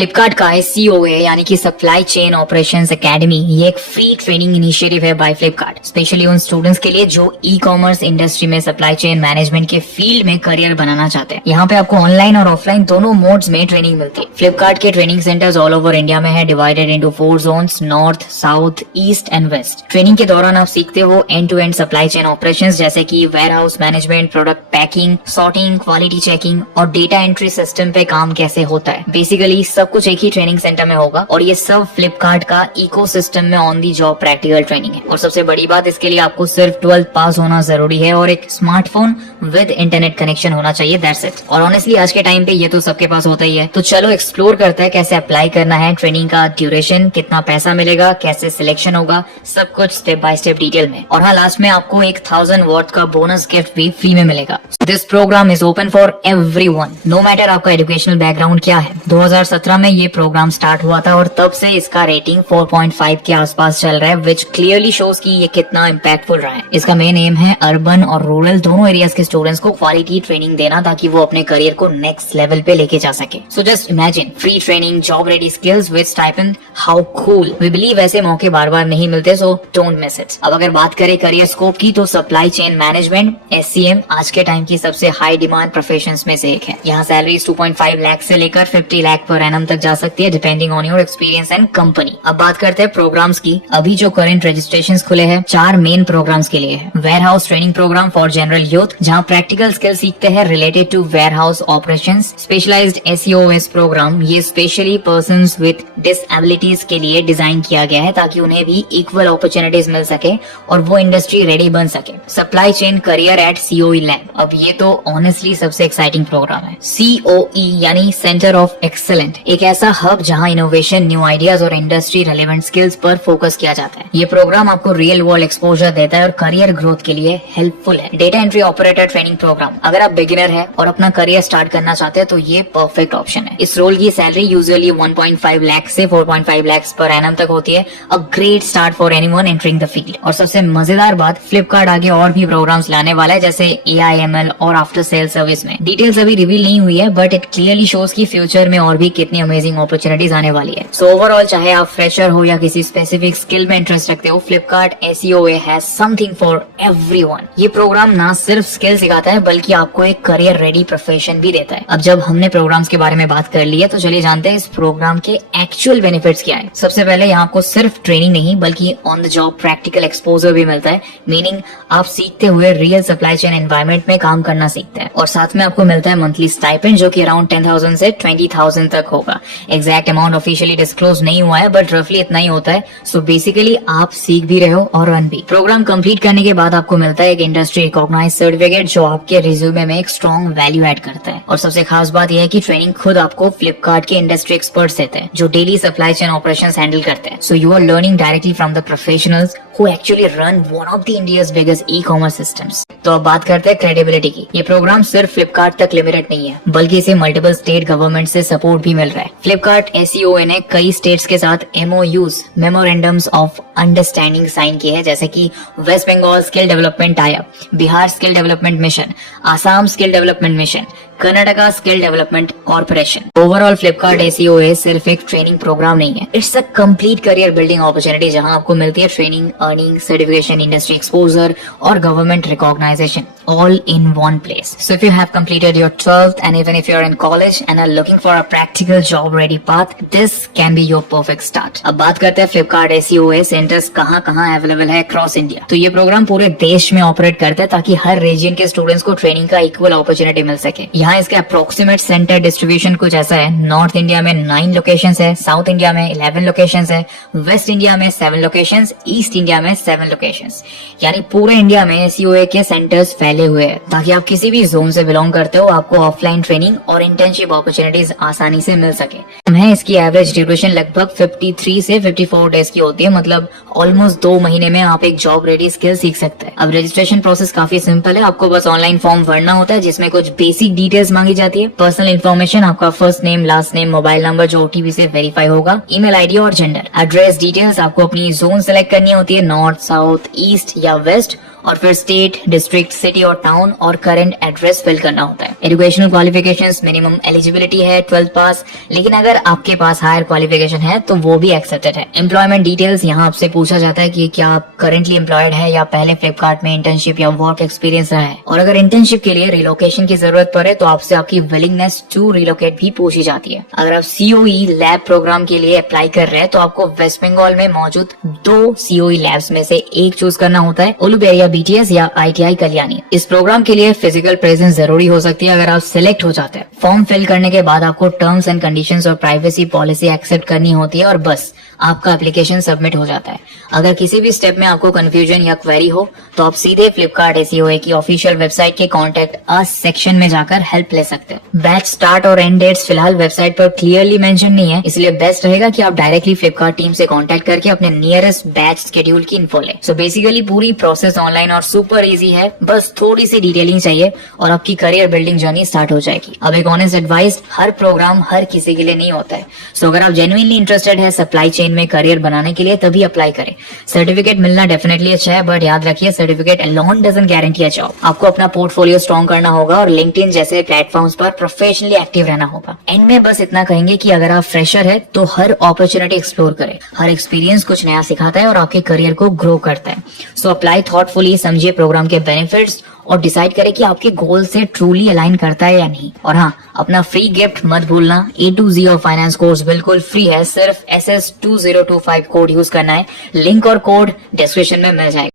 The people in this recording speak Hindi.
फ्लिपकार्ट का SCOA यानी कि सप्लाई चेन ऑपरेशंस एकेडमी, ये एक फ्री ट्रेनिंग इनिशिएटिव है बाय फ्लिपकार्ट, स्पेशली उन स्टूडेंट्स के लिए जो ई-कॉमर्स इंडस्ट्री में सप्लाई चेन मैनेजमेंट के फील्ड में करियर बनाना चाहते हैं। यहाँ पे आपको ऑनलाइन और ऑफलाइन दोनों मोड्स में ट्रेनिंग मिलती है। फ्लिपकार्ट के training centres all over India में है, divided into 4 zones, north, south, east and west. Training के दौरान आप सीखते हो end to end supply chain operations जैसे कि warehouse management, product packing, sorting, quality checking और डेटा एंट्री सिस्टम पे काम कैसे होता है। बेसिकली सब कुछ एक ही ट्रेनिंग सेंटर में होगा और ये सब फ्लिपकार्ट का इकोसिस्टम में on the job practical training है। और सबसे बड़ी बात, इसके लिए आपको सिर्फ 12th पास होना जरूरी है और एक स्मार्टफोन विद इंटरनेट कनेक्शन होना चाहिए, दैट्स इट। और ऑनेस्टली आज के टाइम पे ये तो सबके पास होता ही है। तो चलो एक्सप्लोर करते हैं कैसे अप्लाई करना है, ट्रेनिंग का ड्यूरेशन, कितना पैसा मिलेगा, कैसे सिलेक्शन होगा, सब कुछ स्टेप बाय स्टेप डिटेल में। और हाँ, लास्ट में आपको एक 1000 वॉट का बोनस गिफ्ट भी फ्री में मिलेगा। This programme is open for everyone, no matter आपका एजुकेशनल बैकग्राउंड क्या है। 2017 में ये प्रोग्राम स्टार्ट हुआ था और तब से इसका रेटिंग 4.5 के आसपास चल रहा है, विच क्लियरली शोज कि ये कितना इम्पैक्टफुल रहा है। इसका मेन एम है अर्बन और रूरल दोनों एरियाज के स्टूडेंट्स को क्वालिटी ट्रेनिंग देना ताकि वो अपने करियर को नेक्स्ट लेवल पे लेके जा सके। So just imagine free training, job ready skills with stipend, how cool. We believe ऐसे मौके बार बार नहीं मिलते, सो डोंट मिस इट। अब अगर बात करें करियर स्कोप की, तो सप्लाई चेन मैनेजमेंट SCM आज के टाइम की सबसे हाई डिमांड प्रोफेशंस में से एक है। यहाँ सैलरी 2.5 लाख से लेकर 50 लाख पर एनम तक जा सकती है, depending on your experience and company. अब बात करते हैं प्रोग्राम्स की। अभी जो करंट रजिस्ट्रेशंस खुले हैं 4 मेन प्रोग्राम्स के लिए है। Warehouse training programme for general youth, जहाँ प्रैक्टिकल स्किल सीखते हैं related to warehouse operations. Specialised SEOS programme, ये स्पेशली पर्संस विद डिसेबिलिटीज के लिए डिजाइन किया गया है ताकि उन्हें भी इक्वल अपॉर्चुनिटीज मिल सके और वो इंडस्ट्री रेडी बन सके। Supply chain career at COE lab, अब ये तो ऑनेस्टली सबसे एक्साइटिंग प्रोग्राम है। COE यानी सेंटर ऑफ एक्सीलेंट, एक ऐसा हब जहां इनोवेशन, न्यू आइडियाज और इंडस्ट्री रेलेवेंट स्किल्स पर फोकस किया जाता है। ये प्रोग्राम आपको रियल वर्ल्ड एक्सपोजर देता है और करियर ग्रोथ के लिए हेल्पफुल है। Data entry operator training programme, अगर आप बिगिनर है और अपना करियर स्टार्ट करना चाहते हैं तो ये परफेक्ट ऑप्शन है। इस रोल की सैलरी यूजुअली 1.5 लाख से 4.5 लाख पर एनम तक होती है, a great start for anyone entering the field. और सबसे मजेदार बात, फ्लिपकार्ट आगे और भी प्रोग्राम्स लाने वाला है, जैसे AI ML और आफ्टर सेल सर्विस में। डिटेल्स अभी रिवील नहीं हुई है, बट इट क्लियरली शोज की फ्यूचर में और भी कितनी अमेजिंग अपॉर्चुनिटीज आने वाली है। सो ओवरऑल, चाहे आप फ्रेशर हो या किसी स्पेसिफिक स्किल में इंटरेस्ट रखते हो, Flipkart SEOA has something for everyone. ये प्रोग्राम ना सिर्फ स्किल सिखाता है बल्कि आपको एक करियर रेडी प्रोफेशन भी देता है। अब जब हमने प्रोग्राम्स के बारे में बात कर ली है, तो चलिए जानते हैं इस प्रोग्राम के एक्चुअल बेनिफिट्स क्या है। सबसे पहले यहाँ आपको सिर्फ ट्रेनिंग नहीं बल्कि on the job practical exposure भी मिलता है, मीनिंग आप सीखते हुए रियल सप्लाई चेन एनवायरनमेंट में काम करना सीखते हैं। और साथ में आपको मिलता है मंथली स्टाइपेंड, जो कि अराउंड 10,000 से 20,000 तक होगा। एग्जैक्ट अमाउंट ऑफिशियली डिस्क्लोज नहीं हुआ है, बट रफली इतना ही होता है। सो बेसिकली आप सीख भी रहे हो और रन भी। प्रोग्राम कंप्लीट करने के बाद आपको मिलता है एक इंडस्ट्री रिकॉग्नाइज्ड सर्टिफिकेट, जो आपके रिज्यूमे में एक स्ट्रॉन्ग वैल्यू ऐड करता है। और सबसे खास बात यह है कि ट्रेनिंग खुद आपको फ्लिपकार्ट के इंडस्ट्री एक्सपर्ट्स देते हैं, जो daily supply chain operations handle करते हैं। So you are learning directly from the professionals who actually run one of the India's biggest e-commerce systems। तो अब बात करते हैं क्रेडिबिलिटी की। ये प्रोग्राम सिर्फ फ्लिपकार्ट तक लिमिटेड नहीं है, बल्कि इसे मल्टीपल स्टेट गवर्नमेंट से सपोर्ट भी मिल रहा है। फ्लिपकार्ट SEOA ने कई स्टेट्स के साथ MOUs, memorandums of understanding sign किए हैं, जैसे कि West Bengal skill development tie-up, Bihar skill development mission, Assam skill development mission, Karnataka skill development corporation. Overall Flipkart SEOA सिर्फ एक ट्रेनिंग प्रोग्राम नहीं है, it's a complete career building opportunity, जहां आपको मिलती है training, earning, certification, industry exposure और government recognition, all in one place. So if you have completed your 12th and even if you're in college and are looking for a practical job ready path, this can be your perfect start. अब बात करते हैं फ्लिपकार्ट SEOA सेंटर्स कहाँ अवेलेबल है अक्रॉस इंडिया। तो ये प्रोग्राम पूरे देश में ऑपरेट करता है ताकि हर रीजन के स्टूडेंट्स को ट्रेनिंग का इक्वल अपॉर्चुनिटी मिल सके। यहाँ इसका अप्रोक्सीमेट सेंटर डिस्ट्रीब्यूशन कुछ ऐसा है। नॉर्थ इंडिया में 9 लोकेशंस है, साउथ इंडिया में 11 लोकेशंस है, वेस्ट इंडिया में 7 लोकेशंस, ईस्ट इंडिया में 7 लोकेशंस। यानी पूरे इंडिया में SEOA के सेंटर्स फैले हुए हैं ताकि आप किसी भी जोन से बिलोंग करते हो, आपको ऑफलाइन ट्रेनिंग और इंटर्नशिप अपॉर्चुनिटीज आसानी से मिल सके। इसकी एवरेज ड्यूरेशन लगभग 53 से 54 डेज की होती है, मतलब ऑलमोस्ट 2 महीने में आप एक जॉब रेडी स्किल सीख सकते हैं। अब रजिस्ट्रेशन प्रोसेस काफी सिंपल है, आपको बस ऑनलाइन फॉर्म भरना होता है जिसमें कुछ बेसिक डिटेल्स मांगी जाती है। पर्सनल इन्फॉर्मेशन, आपका first name, last name, mobile number जो OTP से वेरीफाई होगा, ईमेल ID और जेंडर। एड्रेस डिटेल्स, आपको अपनी जोन सेलेक्ट करनी होती है, नॉर्थ, साउथ, ईस्ट या वेस्ट, और फिर स्टेट, डिस्ट्रिक्ट, सिटी और टाउन और करंट एड्रेस फिल करना होता है। एजुकेशनल क्वालिफिकेशंस मिनिमम एलिजिबिलिटी है 12th पास, लेकिन अगर आपके पास हायर क्वालिफिकेशन है तो वो भी एक्सेप्टेड है। एम्प्लॉयमेंट डिटेल्स यहाँ आपसे पूछा जाता है कि क्या आप करंटली एम्प्लॉयड है या पहले फ्लिपकार्ट में इंटर्नशिप या वर्क एक्सपीरियंस रहा है, और अगर इंटर्नशिप के लिए रिलोकेशन की जरूरत पड़े तो आपसे आपकी विलिंगनेस टू रिलोकेट भी पूछी जाती है। अगर आप COE लैब प्रोग्राम के लिए अप्लाई कर रहे हैं तो आपको वेस्ट बंगाल में मौजूद 2 COE लैब्स में से एक चूज करना होता है, उलुबेरिया BTS या ITI कल्याणी। इस प्रोग्राम के लिए फिजिकल प्रेजेंस जरूरी हो सकती है अगर आप सिलेक्ट हो जाते हैं। फॉर्म फिल करने के बाद आपको टर्म्स एंड कंडीशंस और प्राइवेसी पॉलिसी एक्सेप्ट करनी होती है और बस आपका एप्लीकेशन सबमिट हो जाता है। अगर किसी भी स्टेप में आपको कंफ्यूजन या क्वेरी हो तो आप सीधे फ्लिपकार्ट SEO की ऑफिशियल वेबसाइट के कॉन्टेक्ट अस सेक्शन में जाकर हेल्प ले सकते हैं। बैच स्टार्ट और एंड डेट्स फिलहाल वेबसाइट पर क्लियरली मेंशन नहीं है, इसलिए बेस्ट रहेगा कि आप डायरेक्टली फ्लिपकार्ट टीम से कांटेक्ट करके अपने नियरेस्ट बैच शेड्यूल की इन्फो लें। सो बेसिकली पूरी प्रोसेस ऑनलाइन और सुपर इजी है, बस थोड़ी सी डिटेलिंग चाहिए और आपकी करियर बिल्डिंग जर्नी स्टार्ट हो जाएगी। अब एक ऑनेस्ट एडवाइस, हर प्रोग्राम हर किसी के लिए नहीं होता है। सो अगर आप जेन्युइनली इंटरेस्टेड है सप्लाई चेन में करियर बनाने के लिए तभी अप्लाई करें। सर्टिफिकेट मिलना डेफिनेटली अच्छा है, बट याद रखिए certificate alone doesn't guarantee a job. आपको अपना पोर्टफोलियो स्ट्रॉन्ग करना होगा और लिंक्डइन जैसे प्लेटफॉर्म्स पर प्रोफेशनली एक्टिव रहना होगा। एंड में बस इतना कहेंगे कि अगर आप फ्रेशर है तो हर अपॉर्चुनिटी एक्सप्लोर करें। हर एक्सपीरियंस कुछ नया सिखाता है और आपके करियर को ग्रो करता है। सो अप्लाई थॉटफुली, समझिए प्रोग्राम के बेनिफिट्स और डिसाइड करें कि आपके गोल से ट्रूली अलाइन करता है या नहीं। और हाँ, अपना फ्री गिफ्ट मत भूलना। A to Z of finance course बिल्कुल फ्री है, सिर्फ SS2025 कोड यूज करना है। लिंक और कोड डिस्क्रिप्शन में मिल जाएगा।